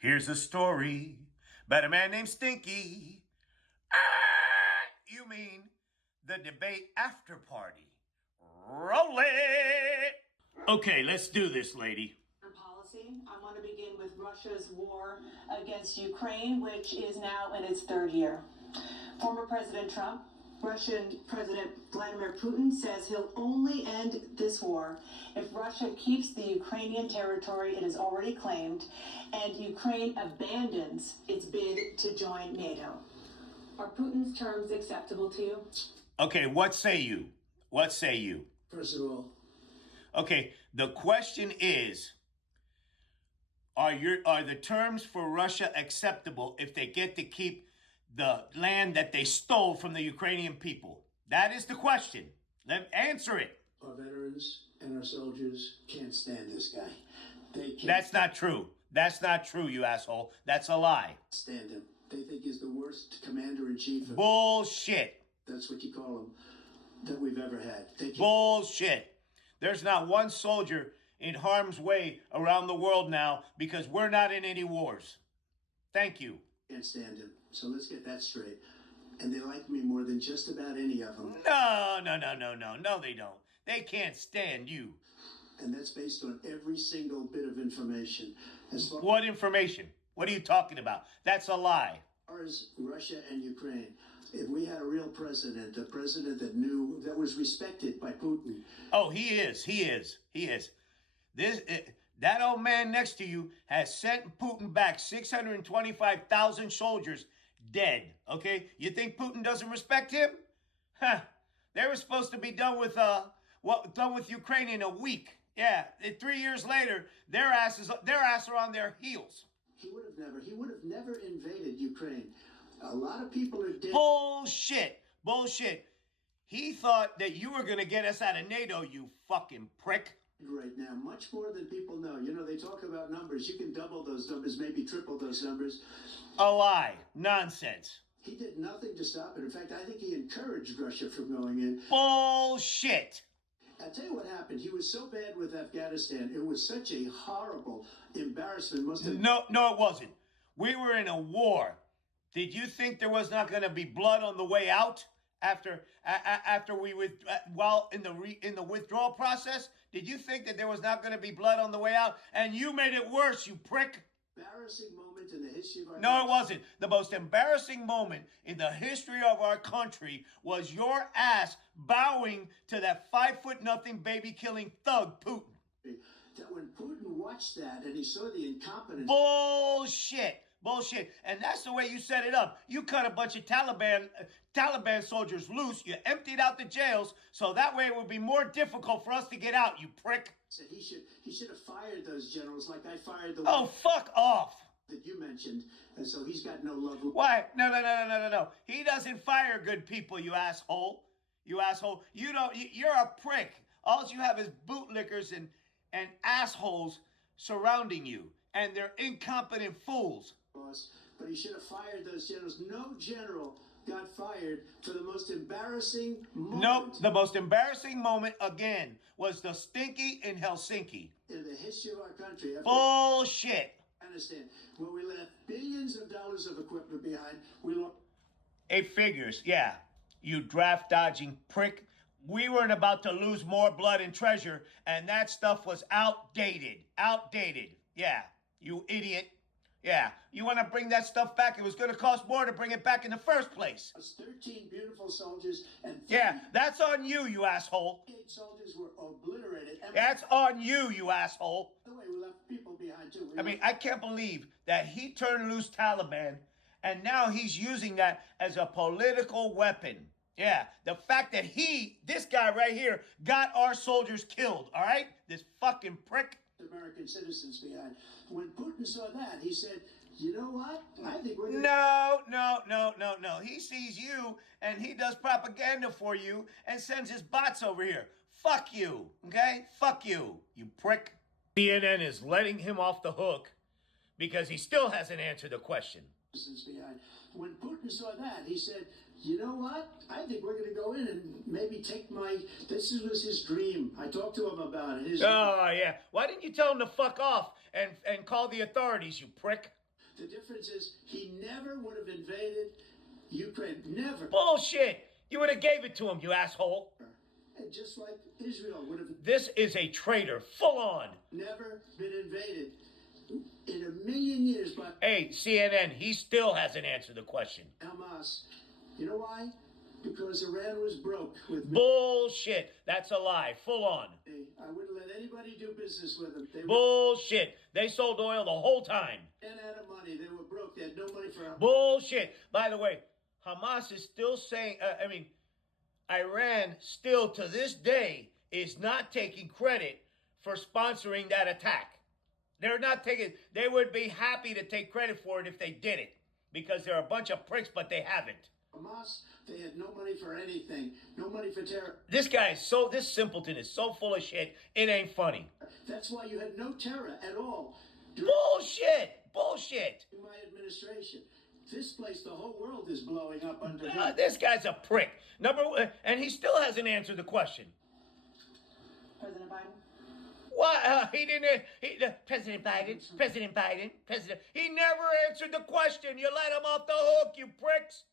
Here's a story about a man named Stinky. You mean the debate after party? Roll it! Okay, let's do this, lady. Policy. I want to begin with Russia's war against Ukraine, which is now in its third year. Former President Trump, Russian President Vladimir Putin says he'll only end this war if Russia keeps the Ukrainian territory it has already claimed and Ukraine abandons its bid to join NATO. Are Putin's terms acceptable to you? Okay, what say you? What say you? First of all, okay, the question is, are the terms for Russia acceptable if they get to keep the land that they stole from the Ukrainian people? That is the question. Answer it. Our veterans and our soldiers can't stand this guy. They can't. That's not true. That's not true, you asshole. That's a lie. Stand him. They think he's the worst commander-in-chief. Bullshit. That's what you call him, that we've ever had. Bullshit. There's not one soldier in harm's way around the world now because we're not in any wars. Thank you. Can't stand him. So let's get that straight. And they like me more than just about any of them. No, they don't. They can't stand you. And that's based on every single bit of information. What information? What are you talking about? That's a lie. As far as Russia and Ukraine, if we had a real president, a president that knew, that was respected by Putin. Oh, he is. That old man next to you has sent Putin back 625,000 soldiers dead. Okay, you think Putin doesn't respect him? Huh? They were supposed to be done with Ukraine in a week. Yeah, 3 years later, their asses are on their heels. He would have never invaded Ukraine. A lot of people are dead. Bullshit. He thought that you were going to get us out of NATO, you fucking prick. Right now, much more than people know. You know, they talk about numbers. You can double those numbers, maybe triple those numbers. A lie. Nonsense. He did nothing to stop it. In fact, I think he encouraged Russia from going in. Bullshit. I'll tell you what happened. He was so bad with Afghanistan. It was such a horrible embarrassment. No, it wasn't. We were in a war. Did you think there was not going to be blood on the way out after while in the withdrawal process? Did you think that there was not going to be blood on the way out? And you made it worse, you prick. Embarrassing moment in the history of our country. No, it wasn't. The most embarrassing moment in the history of our country was your ass bowing to that 5'0" baby killing thug Putin. That when Putin watched that and he saw the incompetence. Bullshit. And that's the way you set it up. You cut a bunch of Taliban soldiers loose. You emptied out the jails so that way it would be more difficult for us to get out, you prick. Said he should have fired those generals like I fired the one. Oh, fuck off. That you mentioned. And so he's got no love. Why? No. He doesn't fire good people, you asshole. You're a prick. All you have is bootlickers and assholes surrounding you. And they're incompetent fools. But he should have fired those generals. No general got fired for the most embarrassing moment. Nope, the most embarrassing moment, again, was the Stinky in Helsinki. In the history of our country. Bullshit. Understand, when we left billions of dollars of equipment behind, It figures, yeah. You draft-dodging prick. We weren't about to lose more blood and treasure, and that stuff was outdated. Yeah, you idiot. Yeah, you want to bring that stuff back? It was going to cost more to bring it back in the first place. 13 beautiful soldiers and... Yeah, that's on you, you asshole. 8 soldiers were obliterated. That's on you, you asshole. By the way, we left people behind, too. I can't believe that he turned loose Taliban, and now he's using that as a political weapon. Yeah, the fact that this guy right here, got our soldiers killed, all right? This fucking prick. American citizens behind. When Putin saw that, he said, you know what? I think we're... No. He sees you, and he does propaganda for you and sends his bots over here. Fuck you, okay? Fuck you, you prick. CNN is letting him off the hook because he still hasn't answered the question. Behind. When Putin saw that, he said, you know what? I think we're going to go in and maybe take this was his dream. I talked to him about it. Yeah. Why didn't you tell him to fuck off and call the authorities, you prick? The difference is he never would have invaded Ukraine. Never. Bullshit. You would have gave it to him, you asshole. And just like Israel would have This is a traitor, full on. never been invaded in a million years by Hey, CNN, he still hasn't answered the question. Hamas. You know why? Because Iran was broke with me. Bullshit. That's a lie, full on. I wouldn't let anybody do business with them. They Bullshit. They sold oil the whole time. ran out of money. They were broke. They had no money for Bullshit. By the way, Hamas is still saying, Iran still to this day is not taking credit for sponsoring that attack. They're not taking, they would be happy to take credit for it if they did it because they're a bunch of pricks, but they haven't. Hamas. They had no money for anything. No money for terror. This simpleton is so full of shit, it ain't funny. That's why you had no terror at all Bullshit. Bullshit. during my administration. This place, the whole world is blowing up under him. This guy's a prick. And he still hasn't answered the question. President Biden? What? President Biden. He never answered the question. You let him off the hook, you pricks.